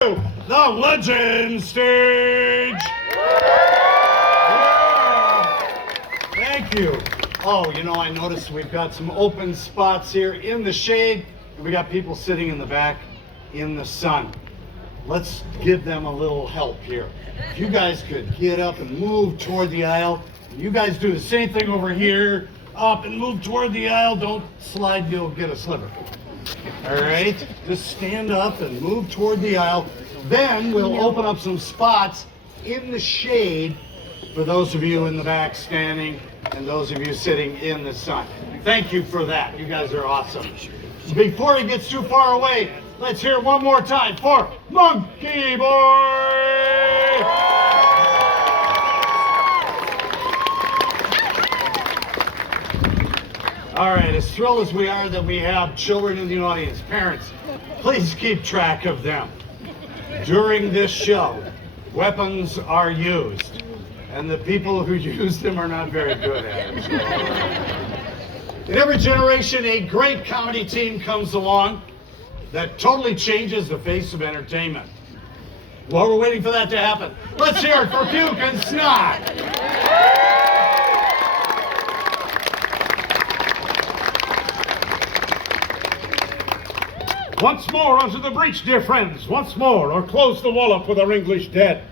The legend stage! Thank you. Oh, I noticed we've got some open spots here in the shade, and we got people sitting in the back in the sun. Let's give them a little help here. If you guys could get up and move toward the aisle, and you guys do the same thing over here, up and move toward the aisle. Don't slide, you'll get a sliver. All right, just stand up and move toward the aisle. Then we'll open up some spots in the shade for those of you in the back standing and those of you sitting in the sun. Thank you for that. You guys are awesome. Before he gets too far away, let's hear one more time for Monkey Boy! All right, as thrilled as we are that we have children in the audience, parents, please keep track of them. During this show, weapons are used, and the people who use them are not very good at it. In every generation, a great comedy team comes along that totally changes the face of entertainment. While we're waiting for that to happen, let's hear it for Puke and Snot! Once more unto the breach, dear friends, once more, or close the wallop with our English dead.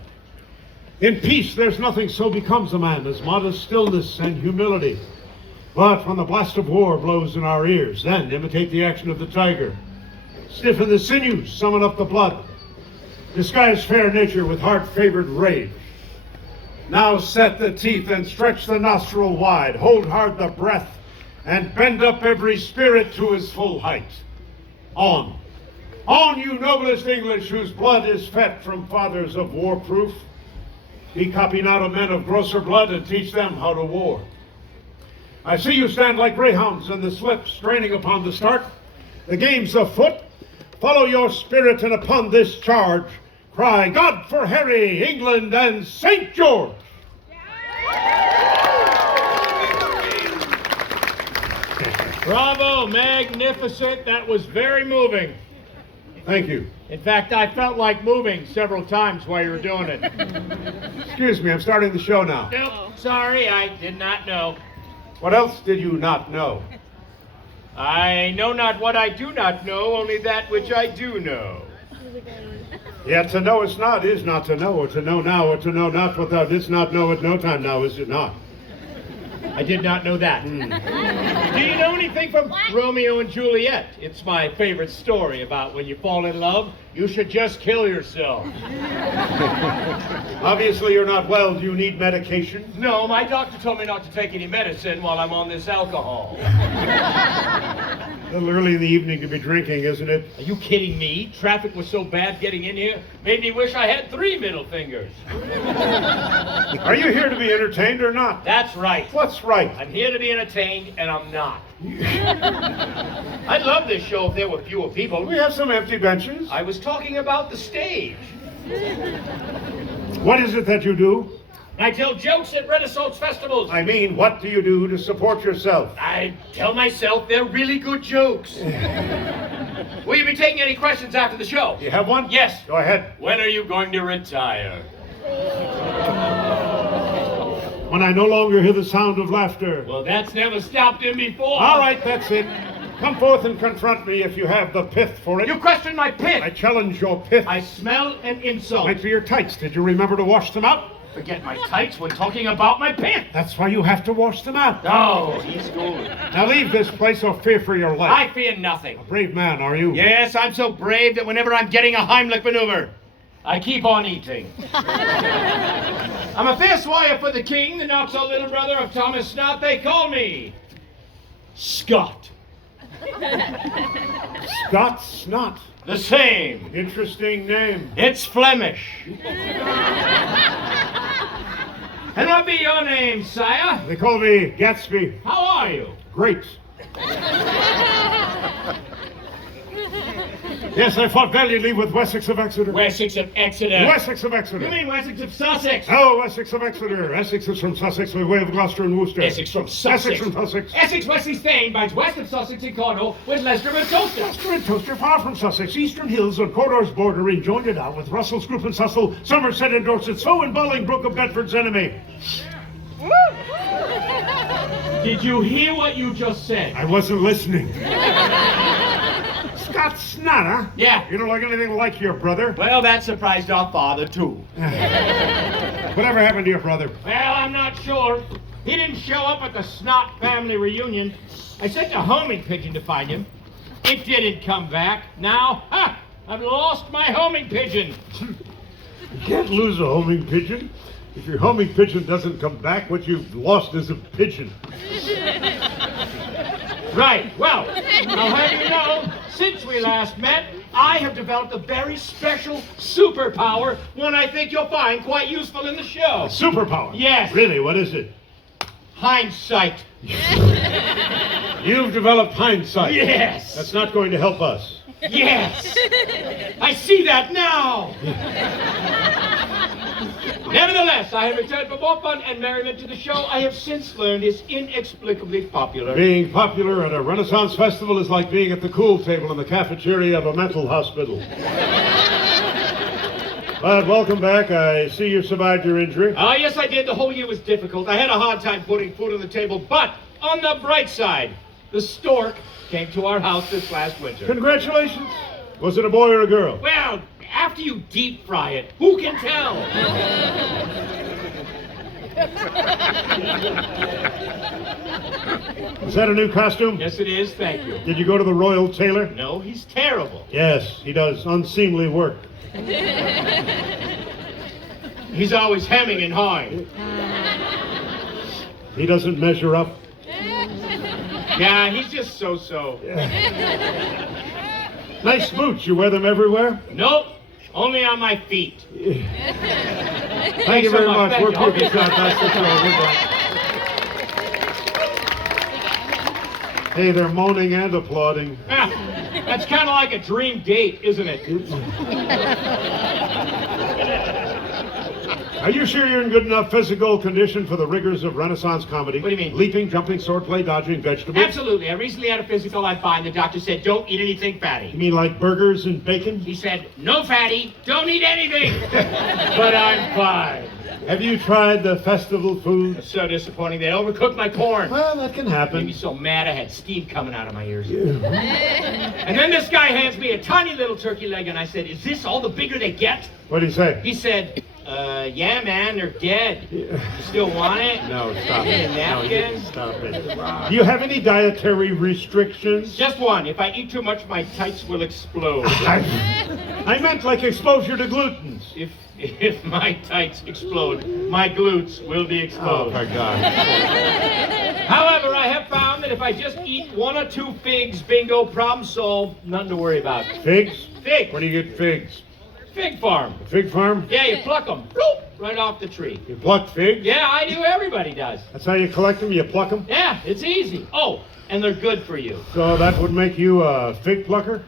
In peace there's nothing so becomes a man as modest stillness and humility. But when the blast of war blows in our ears, then imitate the action of the tiger. Stiffen the sinews, summon up the blood. Disguise fair nature with heart-favored rage. Now set the teeth and stretch the nostril wide, hold hard the breath, and bend up every spirit to his full height. On. On, you noblest English, whose blood is fet from fathers of war-proof. Be copy not of men of grosser blood, and teach them how to war. I see you stand like greyhounds in the slip, straining upon the start. The game's afoot. Follow your spirit, and upon this charge, cry, God for Harry, England, and St. George! Bravo, magnificent. That was very moving. Thank you. In fact, I felt like moving several times while you were doing it. Excuse me, I'm starting the show now. Nope, sorry, I did not know. What else did you not know? I know not what I do not know, only that which I do know. Yet to know is not to know, or to know now, or to know not what thou didst not know at no time now, is it not? I did not know that. Do you know anything from Romeo and Juliet? It's my favorite story about when you fall in love, you should just kill yourself. Obviously you're not well. Do you need medication? No, my doctor told me not to take any medicine while I'm on this alcohol. A little early in the evening to be drinking, isn't it? Are you kidding me? Traffic was so bad getting in here, made me wish I had 3 middle fingers. Are you here to be entertained or not? That's right. What's right? I'm here to be entertained, and I'm not. I'd love this show if there were fewer people. We have some empty benches. I was talking about the stage. What is it that you do? I tell jokes at Renaissance festivals. I mean, what do you do to support yourself? I tell myself they're really good jokes. Will you be taking any questions after the show? You have one? Yes. Go ahead. When are you going to retire? When I no longer hear the sound of laughter. Well, that's never stopped him before. All right, that's it. Come forth and confront me if you have the pith for it. You question my pith. I challenge your pith. I smell an insult. Might be your tights. Did you remember to wash them out? Forget my tights when talking about my pith. That's why you have to wash them out. Oh, he's good. Now leave this place or fear for your life. I fear nothing. A brave man, are you? Yes, I'm so brave that whenever I'm getting a Heimlich maneuver, I keep on eating. I'm a fierce warrior for the king, the not-so little brother of Thomas Snot. They call me Scott. Scott Snot. The same. Interesting name. It's Flemish. And what be your name, sire? They call me Gatsby. How are you? Great. Yes, I fought valiantly with Wessex of Exeter. Wessex of Exeter. Wessex of Exeter. You mean Wessex of Sussex? Oh, Wessex of Exeter. Essex is from Sussex by way of Gloucester and Worcester. Essex from Sussex. Essex from Sussex. Essex, Wesley Stane, binds west of Sussex and Cornwall with Leicester and Toaster. Leicester and Toaster, far from Sussex, eastern hills on Cawdor's bordering, joined it out with Russell, Scroop and Sussel, Somerset and Dorset, so in Bolingbroke of Bedford's enemy. Did you hear what you just said? I wasn't listening. Scott Snot, huh? Yeah. You don't look anything like your brother. Well, that surprised our father, too. Whatever happened to your brother? Well, I'm not sure. He didn't show up at the Snot family reunion. I sent a homing pigeon to find him. It didn't come back. Now, I've lost my homing pigeon. You can't lose a homing pigeon. If your homing pigeon doesn't come back, what you've lost is a pigeon. Right. Well, I'll have you know, since we last met, I have developed a very special superpower, one I think you'll find quite useful in the show. A superpower? Yes. Really, what is it? Hindsight. You've developed hindsight. Yes. That's not going to help us. Yes. I see that now. Nevertheless, I have returned for more fun and merriment to the show I have since learned is inexplicably popular. Being popular at a Renaissance festival is like being at the cool table in the cafeteria of a mental hospital. But welcome back. I see you survived your injury. Ah, yes, I did. The whole year was difficult. I had a hard time putting food on the table. But on the bright side, the stork came to our house this last winter. Congratulations. Was it a boy or a girl? Well, after you deep fry it, who can tell? Is that a new costume? Yes, it is. Thank you. Did you go to the royal tailor? No, he's terrible. Yes, he does unseemly work. He's always hemming and hawing. He doesn't measure up. Yeah, he's just so-so. Nice boots. You wear them everywhere? Nope, only on my feet. Thank you very much. Thank We're you. Puke And Snot. That's the show. Goodbye. Hey, they're moaning and applauding. That's kind of like a dream date, isn't it? Are you sure you're in good enough physical condition for the rigors of Renaissance comedy? What do you mean? Leaping, jumping, swordplay, dodging, vegetables? Absolutely. I recently had a physical. I'm fine. The doctor said, don't eat anything fatty. You mean like burgers and bacon? He said, no fatty, don't eat anything. But I'm fine. Have you tried the festival food? It's so disappointing. They overcooked my corn. Well, that can Made me happen. so mad I had steam coming out of my ears. And then this guy hands me a tiny little turkey leg, and I said, is this all the bigger they get? What do you say? He said, yeah, man, they're dead. You still want it? No, stop Need it. a napkin? Stop it. Do you have any dietary restrictions? Just one. If I eat too much, my tights will explode. I meant like exposure to glutens. If my tights explode, my glutes will be Oh, exposed. my God. However, I have found that if I just eat 1 or 2 figs, bingo, problem solved, nothing to worry about. Figs? Figs. Where do you get figs? Fig farm. A fig farm? Yeah, you pluck them. Bloop, right off the tree. You pluck figs? Yeah, I do. Everybody does. That's how you collect them? You pluck them? Yeah, it's easy. Oh, and they're good for you. So that would make you a fig plucker?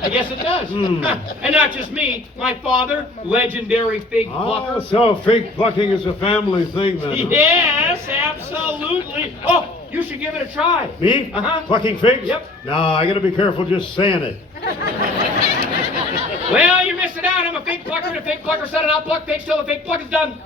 I guess it does. Hmm. And not just me. My father, legendary fig plucker. So fig plucking is a family thing then? Huh? Yes, absolutely. Oh, you should give it a try. Me? Uh-huh. Plucking figs? Yep. No, I gotta be careful just saying it. Well, you're missing out. I'm a fig plucker, and a fig plucker said, and I'll pluck figs till the fig pluck is done.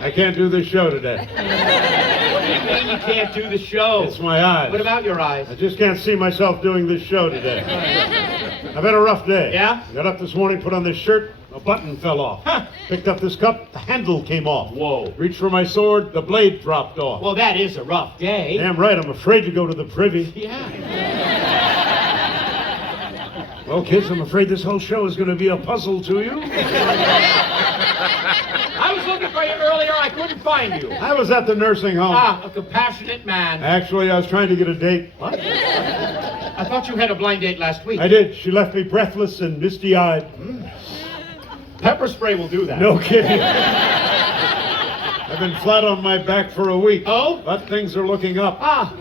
I can't do this show today. What do you mean you can't do the show? It's my eyes. What about your eyes? I just can't see myself doing this show today. I've had a rough day. Yeah? Got up this morning, put on this shirt, a button fell off. Huh. Picked up this cup, the handle came off. Whoa. Reached for my sword, the blade dropped off. Well, that is a rough day. Damn right, I'm afraid to go to the privy. Yeah. Well, kids, I'm afraid this whole show is going to be a puzzle to you. I was looking for you earlier. I couldn't find you. I was at the nursing home. Ah, a compassionate man. Actually, I was trying to get a date. What? I thought you had a blind date last week. I did. She left me breathless and misty-eyed. Pepper spray will do that. No kidding. I've been flat on my back for a week. Oh? But things are looking up. Ah.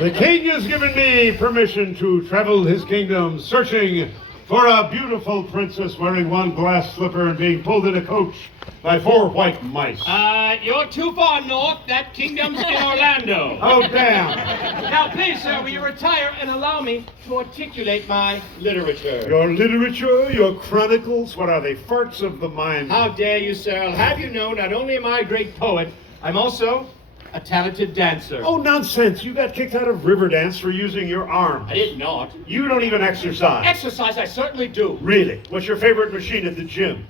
The king has given me permission to travel his kingdom searching for a beautiful princess wearing one glass slipper and being pulled in a coach by 4 white mice. You're too far north. That kingdom's in Orlando. Oh, damn. Now, please, sir, will you retire and allow me to articulate my literature? Your literature, your chronicles, what are they? Farts of the mind. How dare you, sir? I'll have you know, not only am I a great poet, I'm also a talented dancer. Oh, nonsense. You got kicked out of Riverdance for using your arms. I did not. You don't even exercise. Exercise, I certainly do. Really? What's your favorite machine at the gym?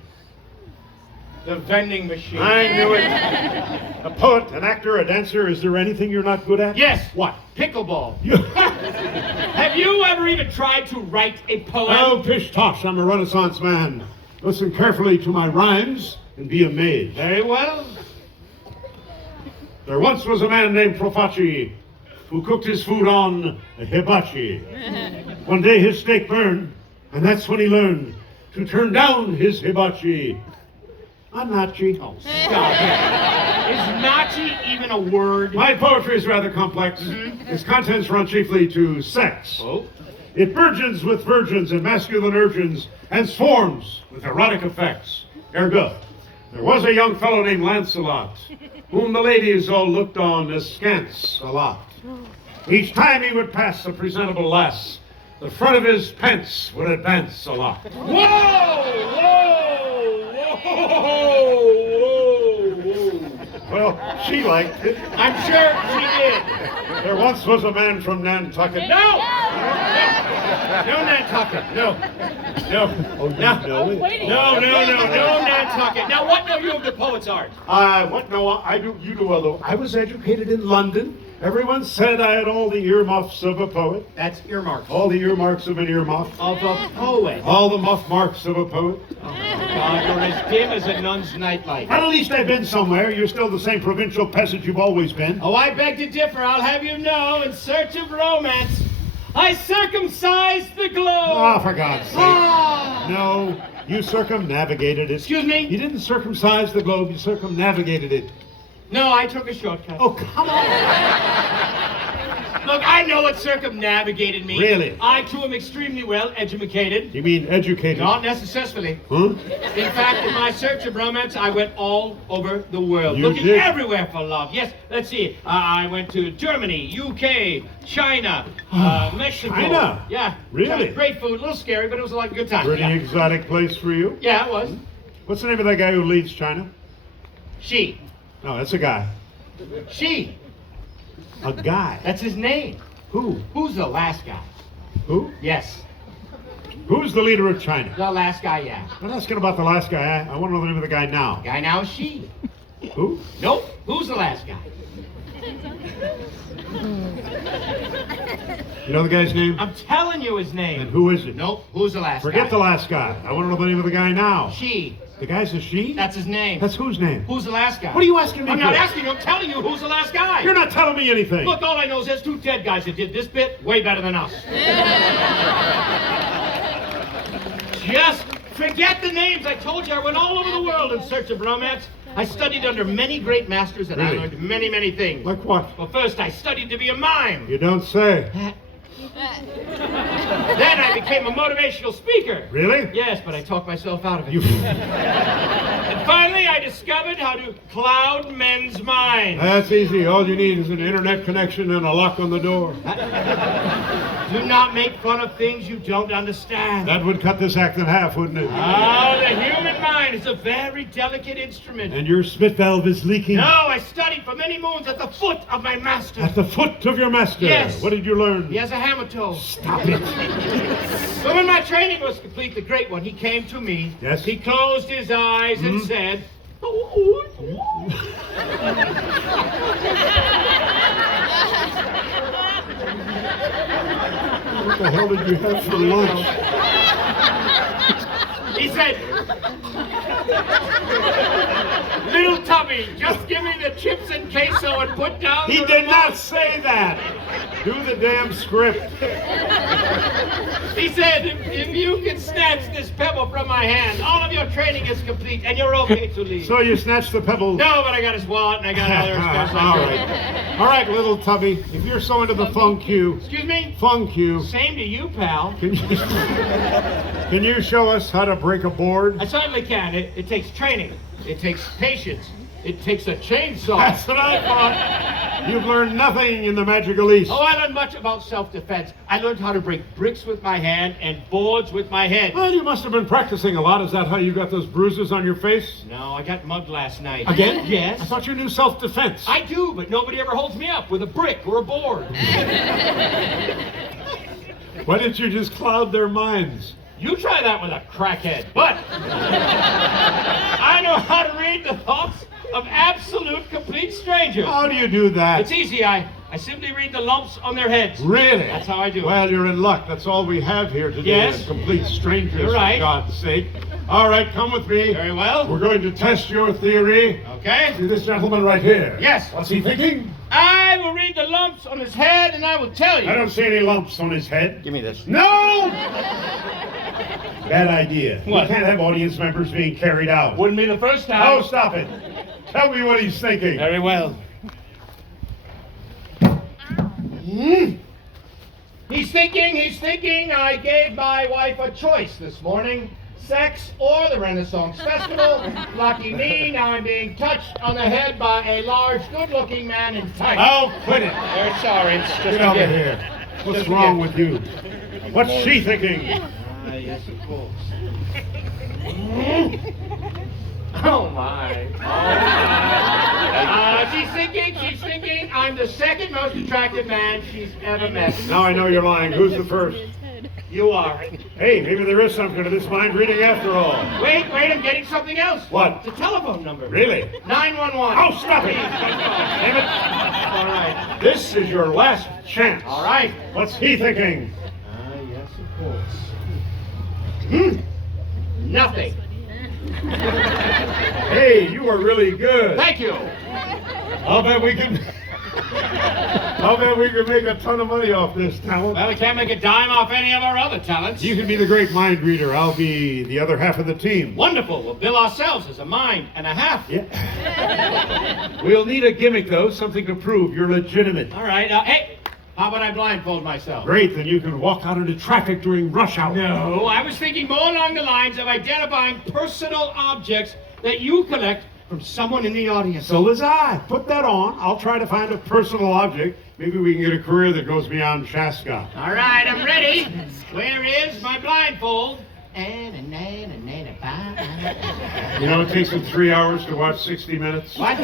The vending machine. I knew it. A poet, an actor, a dancer, is there anything you're not good at? Yes. What? Pickleball. You- Have you ever even tried to write a poem? Oh, pish tosh, I'm a Renaissance man. Listen carefully to my rhymes and be amazed. Very well. There once was a man named Profaci who cooked his food on a hibachi. One day his steak burned, and that's when he learned to turn down his hibachi. I'm Nachi. Oh, stop it. Is Nachi even a word? My poetry is rather complex. Its contents run chiefly to sex. Oh? It burgeons with virgins and masculine urgins and swarms with erotic effects. Ergo, there was a young fellow named Lancelot, whom the ladies all looked on askance a lot. Each time he would pass a presentable lass, the front of his pants would advance a lot. Whoa! Whoa! Whoa! Whoa! Well, she liked it. I'm sure she did. There once was a man from Nantucket. No! No Nantucket. No. No. Oh, you know it? No Nantucket. Now, what know you of the poet's art? What? No, I do. You do. Although I was educated in London, everyone said I had all the earmuffs of a poet, That's earmarks. all the earmarks of an earmuff, Of a poet. all the muff marks of a poet. God, you're as dim as a nun's nightlight. But at least I've been somewhere. You're still the same provincial peasant you've always been. Oh, I beg to differ. I'll have you know, in search of romance, I circumcised the globe. Oh, for God's sake. Ah. No, you circumnavigated it. Excuse me? You didn't circumcise the globe, you circumnavigated it. No, I took a shortcut. Oh, come on. Look, I know what circumnavigated means. Really? I, too, am extremely well educated. You mean educated? Not necessarily. Huh? In fact, in my search of romance, I went all over the world, You looking did? everywhere for love. Yes, let's see. I went to Germany, UK, China, Mexico. China? Yeah. Really? Great food, a little scary, but it was like a good time. Pretty Yeah, exotic place for you. yeah it was. What's the name of that guy who leads China? She. No, that's a guy. She. A guy. That's his name. Who? Who's the last guy? Who? Yes. Who's the leader of China? The last guy, yeah. I'm not asking about the last guy. I want to know the name of the guy now. Guy now is she. Who? Nope. Who's the last guy? You know the guy's name? I'm telling you his name. And who is it? Nope. Who's the last guy? Forget the last guy. I want to know the name of the guy now. She. The guy's a she? That's his name. That's whose name? Who's the last guy? What are you asking me I'm for? not asking you. I'm telling you who's the last guy. You're not telling me anything. Look, all I know is there's 2 dead guys that did this bit way better than us. Just forget the names. I told you I went all over the world in search of romance. I studied under many great masters and Really? I learned many, many things. Like what? Well, first I studied to be a mime. You don't say. Then I became a motivational speaker. Really? Yes, but I talked myself out of it. You. And finally, I discovered how to cloud men's minds. That's easy. All you need is an internet connection and a lock on the door. Do not make fun of things you don't understand. That would cut this act in half, wouldn't it? Oh, the human mind is a very delicate instrument. And your spit valve is leaking. No, I studied for many moons at the foot of my master. At the foot of your master. Yes. What did you learn? He has a hammer toe. Stop it. So when my training was complete, the great one, he came to me. Yes. He closed his eyes and said, What the hell did you have for lunch? he said, little Tubby, just give me the chips and queso and put down He the did remote." not say that. Do the damn script. He said, if you can snatch this pebble from my hand, all of your training is complete and you're okay to leave. So you snatched the pebble? No, but I got his wallet and I got other stuff like All that. right. All right, little Tubby, if you're so into the funk you, Excuse me? Same to you, pal. Can you show us how to break a board? I certainly can. It takes training. It takes patience. It takes a chainsaw. That's what I thought. You've learned nothing in the Magical East. Oh, I learned much about self-defense. I learned how to break bricks with my hand and boards with my head. Well, you must have been practicing a lot. Is that how you got those bruises on your face? No, I got mugged last night. Again? Yes. I thought you knew self-defense. I do, but nobody ever holds me up with a brick or a board. Why didn't you just cloud their minds? You try that with a crackhead. But I know how to read the thoughts of absolute complete strangers. How do you do that? It's easy. I simply read the lumps on their heads. Really? That's how I do it. Well, you're in luck. That's all we have here today. Yes. Complete strangers, You're right. for God's sake. All right, come with me. Very well. We're going to test your theory. Okay. See this gentleman right here? Yes. What's he thinking? I will read the lumps on his head and I will tell you. I don't see any lumps on his head. Give me this. No! Bad idea. What? We can't have audience members being carried out. Wouldn't be the first time. Oh, stop it. Tell me what he's thinking. Very well. He's thinking I gave my wife a choice this morning. Sex or the Renaissance Festival. Lucky me, now I'm being touched on the head by a large, good-looking man in tights. Oh, quit it. Very sorry, it's just Get a over gift. here. What's Just a wrong gift. with you? What's she thinking? Yes, of course. Oh my. She's thinking I'm the second most attractive man she's ever met. Now I know you're lying. Who's the first? You are. Hey, maybe there is something to this mind reading after all. Wait, I'm getting something else. What? The telephone number. Really? 911. Oh, stop it! Please, thank God. Damn it! All right. This is your last chance. All right. What's he thinking? Yes, of course. Nothing. Hey, you are really good. Thank you. I'll bet we can make a ton of money off this talent. Well, we can't make a dime off any of our other talents. You can be the great mind reader. I'll be the other half of the team. Wonderful. We'll bill ourselves as a mind and a half. Yeah. We'll need a gimmick, though, something to prove you're legitimate. All right. Hey, how about I blindfold myself? Great, then you can walk out into traffic during rush hour. No, I was thinking more along the lines of identifying personal objects that you collect from someone in the audience. So was I. Put that on. I'll try to find a personal object. Maybe we can get a career that goes beyond Chaska. All right, I'm ready. Where is my blindfold? You know, it takes them 3 hours to watch 60 Minutes. What?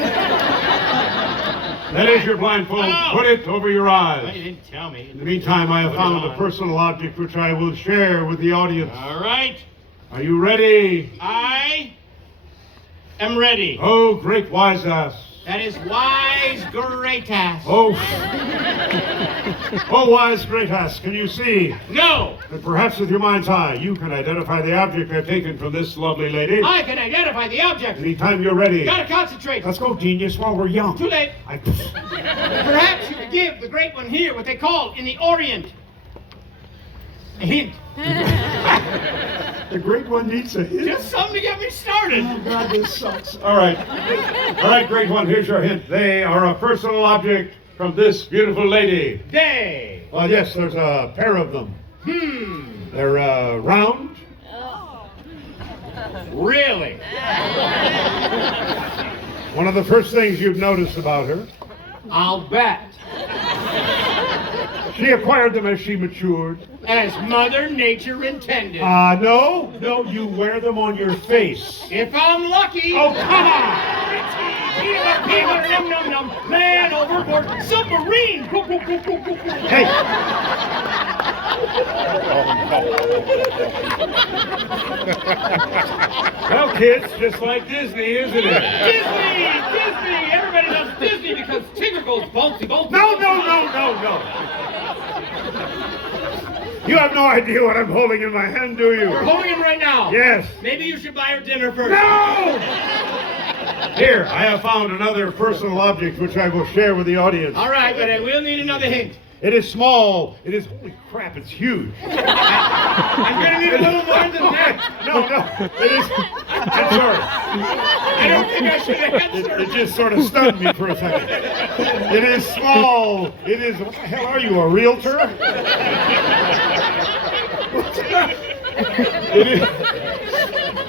That is your blindfold. Oh. Put it over your Well, eyes. you didn't tell me. In the meantime, I have Put it found a on. personal object which I will share with the audience. All right. Are you ready? I am ready. Oh, great wise ass. That is wise, great ass. Oh, oh, wise great ass, can you see? No, That perhaps with your mind's eye, you can identify the object I've taken from this lovely lady. I can identify the object. Anytime you're ready. Gotta concentrate. Let's go, genius, while we're young. Too late. Perhaps you could give the great one here what they call in the Orient a hint. The great one needs a hint. Just something to get me started. Oh, God, this sucks. All right, great one, here's your hint. They are a personal object from this beautiful lady. Day. Well, yes, there's a pair of them. They're round. Really? One of the first things you've noticed about her. I'll bet. She acquired them as she matured. As Mother Nature intended. No, you wear them on your face. If I'm lucky. Oh, come on! Peanut, num num num, man overboard, submarine. Go, go, go, go, go, go. Hey! Well, kids, just like Disney, isn't it? Disney! Everybody loves Disney because Tigger goes bouncy, bouncy. No! You have no idea what I'm holding in my hand, do you? We're holding him right now. Yes. Maybe you should buy her dinner first. No! Here, I have found another personal object which I will share with the audience. All right, but I will need another hint. It is small. It is, holy crap, it's huge. I'm gonna need a little more than that. No, it is, I'm sorry. I don't think I should answer. It just sort of stunned me for a second. It is small. It is, what the hell are you, a realtor?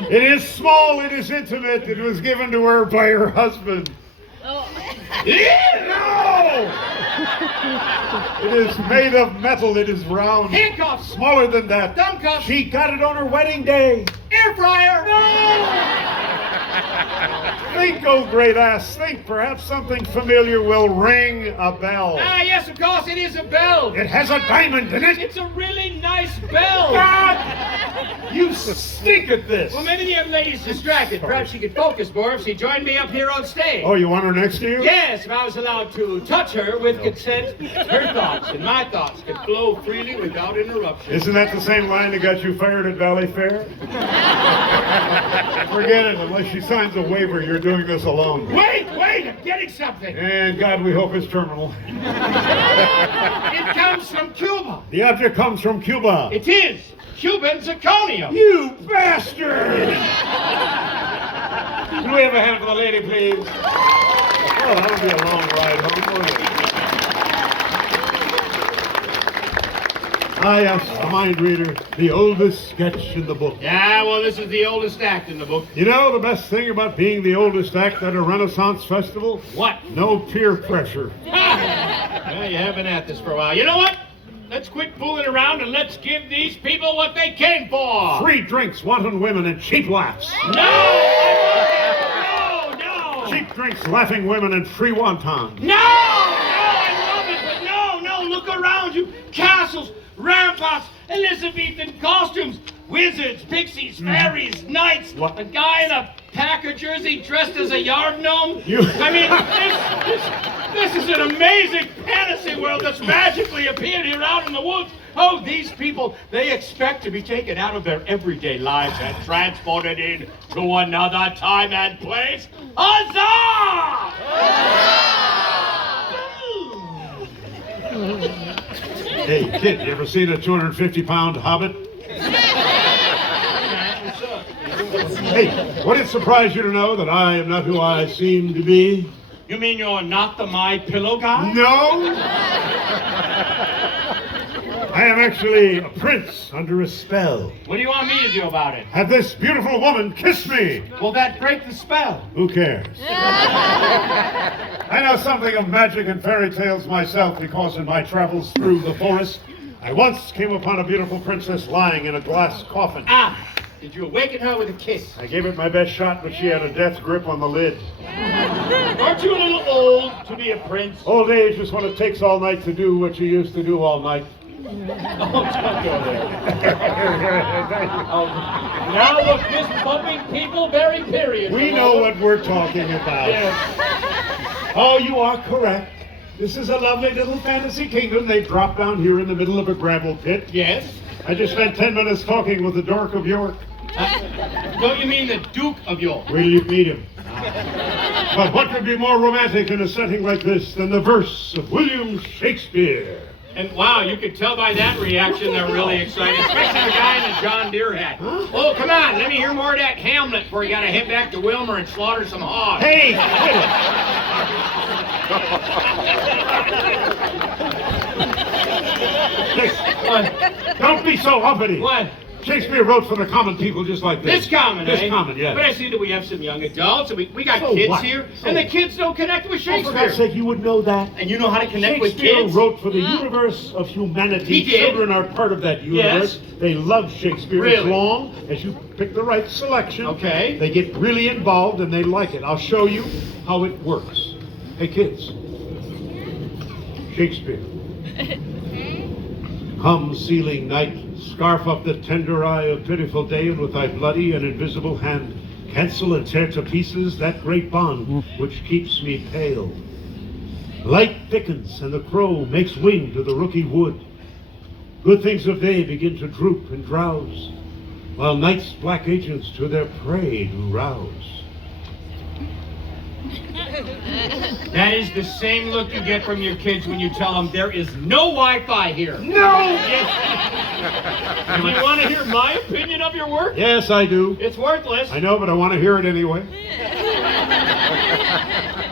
It is small, it is intimate. It was given to her by her husband. Oh. No! It is made of metal. It is round. Handcuffs. Smaller than that. Thumb cuffs. She got it on her wedding day. Air fryer. Think, oh great ass, think. Perhaps something familiar will ring a bell. Ah, yes, of course, it is a bell. It has a diamond in it. It's a really nice bell. God! You stink at this. Well, maybe the young lady's distracted. Perhaps she could focus more if she joined me up here on stage. Oh, you want her next to you? Yes, if I was allowed to touch her with consent, her thoughts and my thoughts could flow freely without interruption. Isn't that the same line that got you fired at Valley Fair? Forget it. Unless she signs a waiver, you're doing this alone. Wait, I'm getting something. And God, we hope it's terminal. It comes from Cuba. The object comes from Cuba. It is Cuban zirconium. You bastard! Can we have a hand for the lady, please? Oh, that'll be a long ride home, won't it? Ah, yes, a mind reader, the oldest sketch in the book. Yeah, well, this is the oldest act in the book. You know the best thing about being the oldest act at a Renaissance festival? What? No peer pressure. Well, you have been at this for a while. You know what? Let's quit fooling around and let's give these people what they came for. Free drinks, wanton women, and cheap laughs. No! Cheap drinks, laughing women, and free wontons. No! I love it, but no, look around you. Castles, ramparts, Elizabethan costumes, wizards, pixies, fairies, knights, What? a guy in a Packer jersey dressed as a yard gnome. I mean, this is an amazing fantasy world that's magically appeared here out in the woods. Oh, these people, they expect to be taken out of their everyday lives and transported into another time and place. Huzzah! Hey, kid, you ever seen a 250-pound hobbit? Hey, would it surprise you to know that I am not who I seem to be? You mean you're not the My Pillow guy? No! I am actually a prince under a spell. What do you want me to do about it? Have this beautiful woman kiss me. Will that break the spell? Who cares? I know something of magic and fairy tales myself because in my travels through the forest, I once came upon a beautiful princess lying in a glass coffin. Ah! Did you awaken her with a kiss? I gave it my best shot, but she had a death grip on the lid. Aren't you a little old to be a prince? Old age is when it takes all night to do what you used to do all night. Oh, don't go there. Now look, this bumping people, very period. We know what we're talking about. Yes. Oh, you are correct. This is a lovely little fantasy kingdom. They drop down here in the middle of a gravel pit. Yes? I just spent 10 minutes talking with the Dork of York. Don't you mean the Duke of York? Will you meet him? But what could be more romantic in a setting like this than the verse of William Shakespeare? And wow, you could tell by that reaction they're really excited, especially the guy in the John Deere hat. Oh, come on, let me hear more of that Hamlet before you gotta head back to Wilmer and slaughter some hogs. Hey! Don't be so uppity. What? Shakespeare wrote for the common people just like this. This common, This eh? common, yeah. But I see that we have some young adults, and we got So kids what? here, So and the what? kids don't connect with Oh, for Shakespeare. God's sake, you would know that. And you know how to connect with Shakespeare kids? wrote for the universe of humanity. He did. Children are part of that universe. Yes. They love Shakespeare as Really? long as you pick the right selection. Okay. They get really involved and they like it. I'll show you how it works. Hey, kids. Shakespeare. Come, sealing night, scarf up the tender eye of pitiful day, and with thy bloody and invisible hand, cancel and tear to pieces that great bond which keeps me pale. Light thickens, and the crow makes wing to the rooky wood. Good things of day begin to droop and drowse, while night's black agents to their prey do rouse. That is the same look you get from your kids when you tell them there is no Wi-Fi here. No! Yes. Do you want to hear my opinion of your work? Yes, I do. It's worthless. I know, but I want to hear it anyway.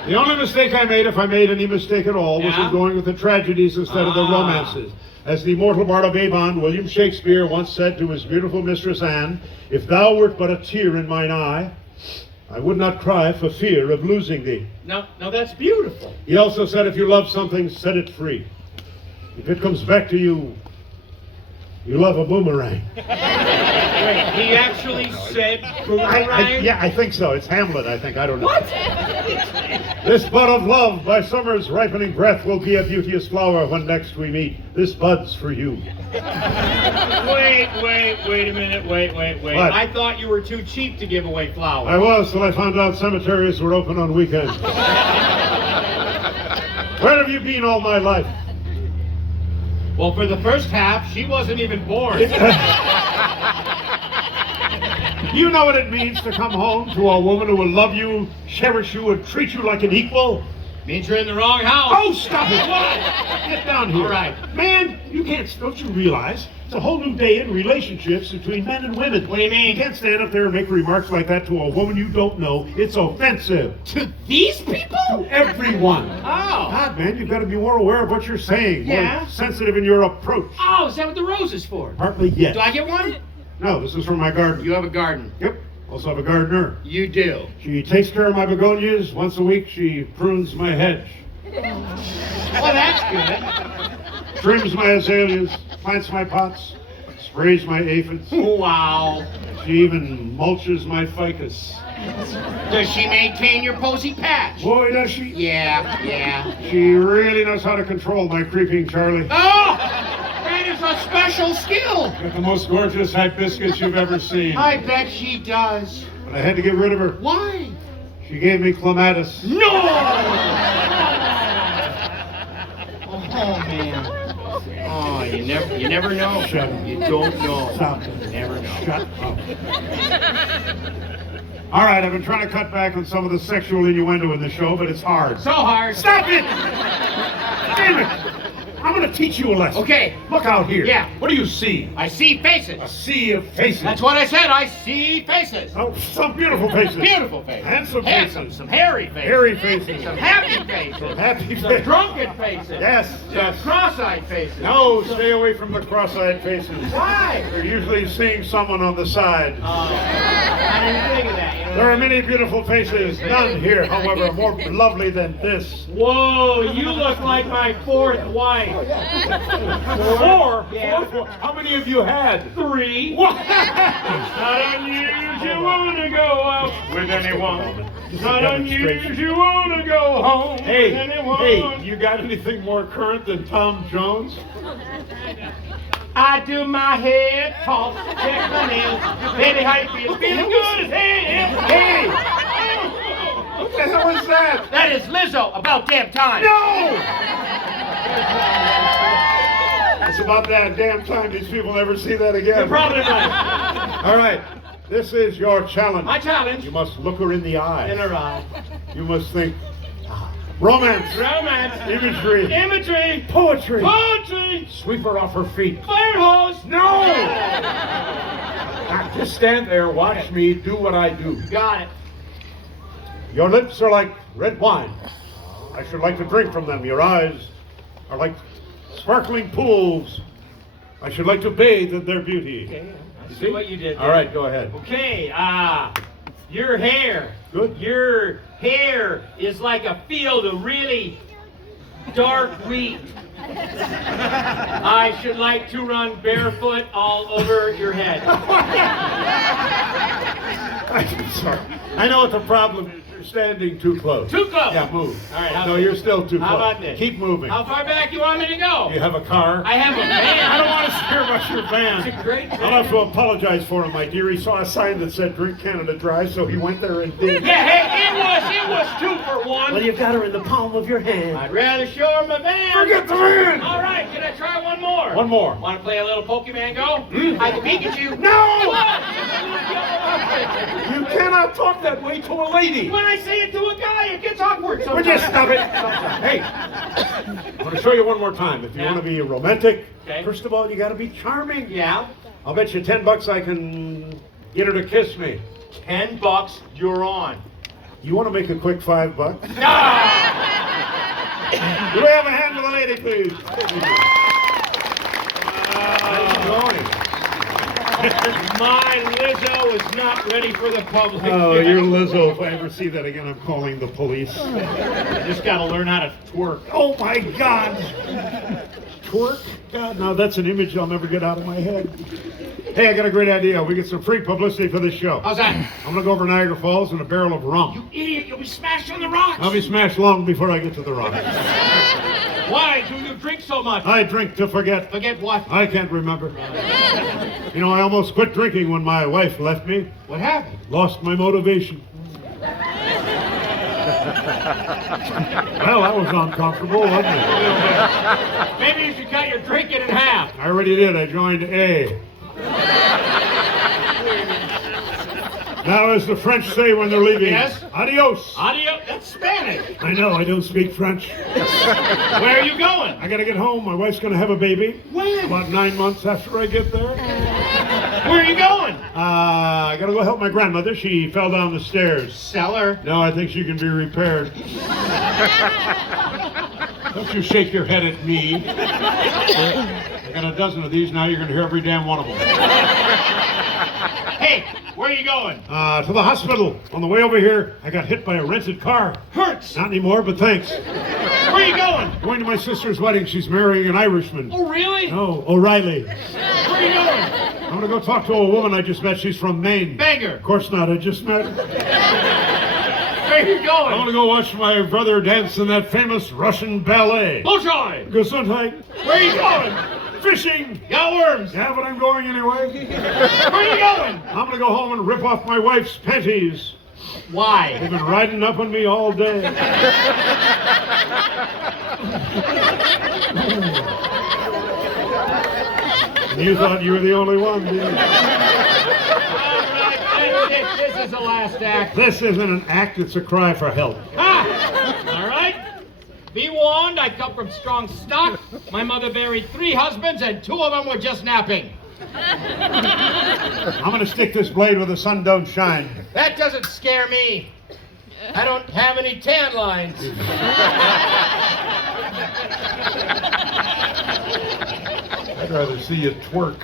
The only mistake I made, if I made any mistake at all, was Yeah? in going with the tragedies instead of the romances. As the immortal bard of Avon, William Shakespeare, once said to his beautiful mistress Anne, "If thou wert but a tear in mine eye, I would not cry for fear of losing thee." No, that's beautiful. He also said, if you love something, set it free. If it comes back to you, you love a boomerang. Wait, he actually said boomerang? Yeah, I think so. It's Hamlet, I think. I don't know. What? This bud of love, by summer's ripening breath, will be a beauteous flower when next we meet. This bud's for you. Wait a minute. Wait. What? I thought you were too cheap to give away flowers. I was till I found out cemeteries were open on weekends. Where have you been all my life? Well, for the first half, she wasn't even born. You know what it means to come home to a woman who will love you, cherish you, and treat you like an equal? Means you're in the wrong house. Oh, stop it! What? Get down here. All right. Man, you can't, don't you realize? It's a whole new day in relationships between men and women. What do you mean? You can't stand up there and make remarks like that to a woman you don't know. It's offensive. To these people? To everyone. Oh. God, man, you've got to be more aware of what you're saying. Yeah. More sensitive in your approach. Oh, is that what the rose is for? Partly, yes. Do I get one? No, this is from my garden. You have a garden. Yep. Also have a gardener. You do. She takes care of my begonias. Once a week, she prunes my hedge. Well, that's good. Trims my azaleas, plants my pots, sprays my aphids. Wow. She even mulches my ficus. Does she maintain your posy patch? Boy, does she. Yeah. She really knows how to control my creeping Charlie. Oh! That is a special skill. Got the most gorgeous hibiscus you've ever seen. I bet she does. But I had to get rid of her. Why? She gave me clematis. No! Oh, man. Oh, you never know. Shut up. You don't know. Stop it. You never know. Shut up. All right, I've been trying to cut back on some of the sexual innuendo in the show, but it's hard. So hard. Stop it! Damn it! I'm going to teach you a lesson. Okay. Look out here. Yeah. What do you see? I see A faces. sea of faces. That's what I said. I see faces. Oh, some beautiful faces. Beautiful faces. Handsome Handsome. faces. Some hairy faces. Hairy faces. Some happy faces. Some happy Some faces. drunken faces. Yes, Some yes. cross-eyed faces. No, stay away from the cross-eyed faces. Why? You're usually seeing someone on the side. I didn't think of that. There are many beautiful faces. None here, however, more lovely than this. Whoa, you look like my fourth wife. Four? Yeah. Four? How many have you had? 3. What? Not unusual to go out with anyone. Not Demonstration. unusual to go home Hey, with anyone. hey, you got anything more current than Tom Jones? I do my head toss, check my nails. Baby, how you feel? Feeling good as hell. Hey! What the hell is that? That is Lizzo, about damn time. No! It's about that damn time these people ever see that again. You're probably right. All right, this is your challenge. My challenge. You must look her in the eye. In her eye. You must think romance, Romance. imagery, Imagery. poetry. Poetry. Sweep her off her feet. Fire hose. No! Now, just stand there, watch me do what I do. Got it. Your lips are like red wine. I should like to drink from them. Your eyes are like sparkling pools. I should like to bathe in their beauty. Okay, I see what you did there. All right, go ahead. Okay, your hair. Good. Your hair is like a field of really dark wheat. I should like to run barefoot all over your head. I'm sorry. I know what the problem is. You're standing too close. Too close. Yeah, move. All right, No, you're still too close. How about this? Keep moving. How far back you want me to go? You have a car? I have a van. I don't want to hear about your van. It's a great van. I'll have to apologize for him, my dear. He saw a sign that said "Drink Canada Dry," so he went there and did. Yeah, hey, it was 2 for 1. Well, you've got her in the palm of your hand. I'd rather show her my van. Forget the van! All right, can I try one more? One more. Want to play a little Pokemon Go? I can Pikachu. No! What? You cannot not talk that way to a lady. When I say it to a guy, it gets awkward Would sometimes. you stop it? Hey, I'm going to show you one more time. If you Yeah. want to be romantic, Okay. first of all, you got to be charming. Yeah. I'll bet you $10 I can get her to kiss me. $10, you're on. You want to make a quick $5? Ah! Do we have a hand for the lady, please? How's it going? My Lizzo is not ready for the public. Oh, you're Lizzo. If I ever see that again, I'm calling the police. I just got to learn how to twerk. Oh, my God. Twerk? God, now that's an image I'll never get out of my head. Hey, I got a great idea. We get some free publicity for this show. How's that? I'm going to go over Niagara Falls in a barrel of rum. Idiot, you'll be smashed on the rocks. I'll be smashed long before I get to the rocks. Why do you drink so much? I drink to forget. Forget what? I can't remember. You know, I almost quit drinking when my wife left me. What happened? Lost my motivation. Well, that was uncomfortable, wasn't it? Maybe you should cut your drinking in half. I already did. I joined A. Now, as the French say when they're leaving, Yes? adios. Audio? That's Spanish. I know, I don't speak French. Where are you going? I gotta get home. My wife's gonna have a baby. When? About 9 months after I get there. Where are you going? I gotta go help my grandmother. She fell down the stairs. Cellar. No, I think she can be repaired. Don't you shake your head at me. I got a dozen of these now. You're gonna hear every damn one of them. Hey, where are you going? To the hospital. On the way over here, I got hit by a rented car. Hurts. Not anymore, but thanks. Where are you going? Going to my sister's wedding. She's marrying an Irishman. Oh, really? No, O'Reilly. Where are you going? I'm gonna go talk to a woman I just met. She's from Maine. Bangor. Of course not. I just met her. Where are you I'm going? gonna go watch my brother dance in that famous Russian ballet. Bolshoi. Gesundheit. Where are you going? Fishing. Got worms. Yeah, but I'm going anyway. Where are you going? I'm gonna go home and rip off my wife's panties. Why? They've been riding up on me all day. And you thought you were the only one, didn't you? All right, that's it. This is the last act. This isn't an act, it's a cry for help. Ha! All right. Be warned, I come from strong stock. My mother buried 3 husbands, and 2 of them were just napping. I'm gonna stick this blade where the sun don't shine. That doesn't scare me. I don't have any tan lines. I'd rather see you twerk.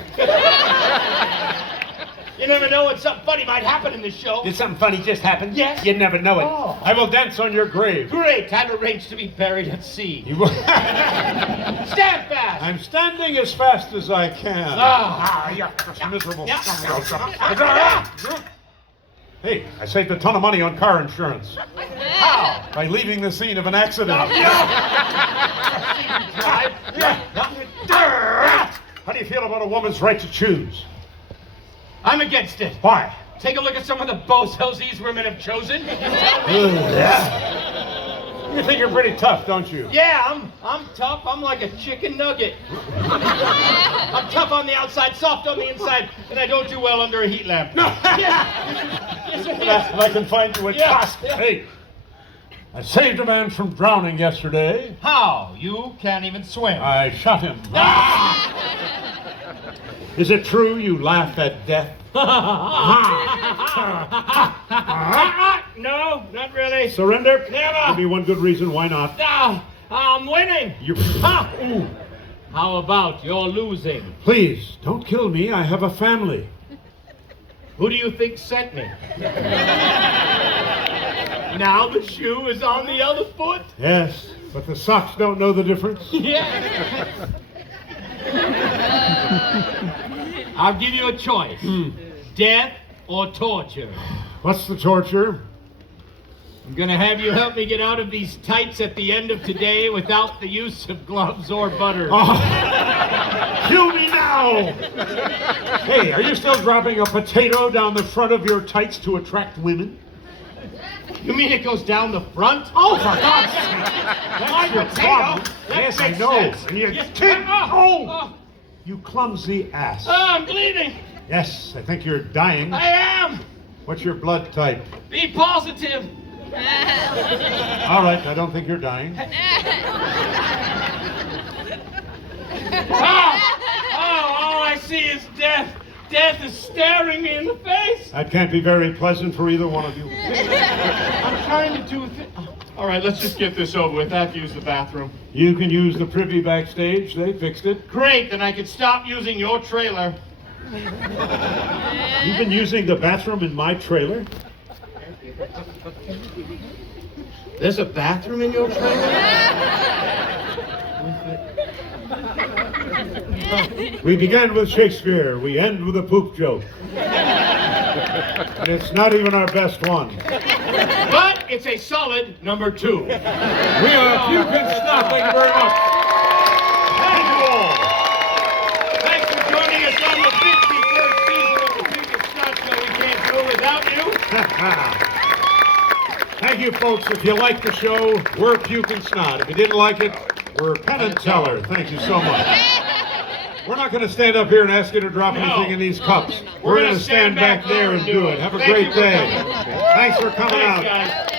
You never know when something funny might happen in this show. Did something funny just happen? Yes. You'd never know it. Oh. I will dance on your grave. Great, I've arranged to be buried at sea. You will. Stand fast. I'm standing as fast as I can. Ah, Miserable. yeah. Hey, I saved a ton of money on car insurance How? by leaving the scene of an accident. How do you feel about a woman's right to choose? I'm against it. Why? Take a look at some of the bozos these women have chosen. You think you're pretty tough, don't you? Yeah, I'm tough. I'm like a chicken nugget. I'm tough on the outside, soft on the inside, and I don't do well under a heat lamp. No. Yes, it is. And I can find you a Yeah, task. yeah. Hey, I saved a man from drowning yesterday. How? You can't even swim. I shot him. Ah! Is it true you laugh at death? No, not really. Surrender? Never. Give me one good reason why not. No, I'm winning. You. Ooh. How about you're losing? Please, don't kill me. I have a family. Who do you think sent me? Now the shoe is on the other foot? Yes, but the socks don't know the difference. Yeah. I'll give you a choice. Death or torture. What's the torture? I'm gonna have you help me get out of these tights at the end of today without the use of gloves or butter. Oh, kill me now! Hey, are you still dropping a potato down the front of your tights to attract women? You mean it goes down the front? Oh, for God's sake! My That's your potato? problem. That Yes, I makes know. sense. And you Yes. kid. Oh, Oh, you clumsy ass. I'm bleeding. Yes, I think you're dying. I am. What's your blood type? Be positive. All right, I don't think you're dying. All I see is death. Death is staring me in the face. That can't be very pleasant for either one of you. I'm trying to do all right, let's just get this over with. I have to use the bathroom. You can use the privy backstage. They fixed it. Great, then I can stop using your trailer. You've been using the bathroom in my trailer? There's a bathroom in your trailer? We began with Shakespeare. We end with a poop joke. And it's not even our best one. But it's a solid number 2. We are Puke and Snot. Thank you very much. Thank you all. Thanks for joining us on the 53rd season of the Puke and Snot Show. We can't do without you. Thank you, folks. If you like the show, we're Puke and Snot. If you didn't like it, we're Penn and Teller. Thank you so much. We're not going to stand up here and ask you to drop anything in these cups. We're going to stand back there and do it. Have a great day. Thanks for coming out. Guys.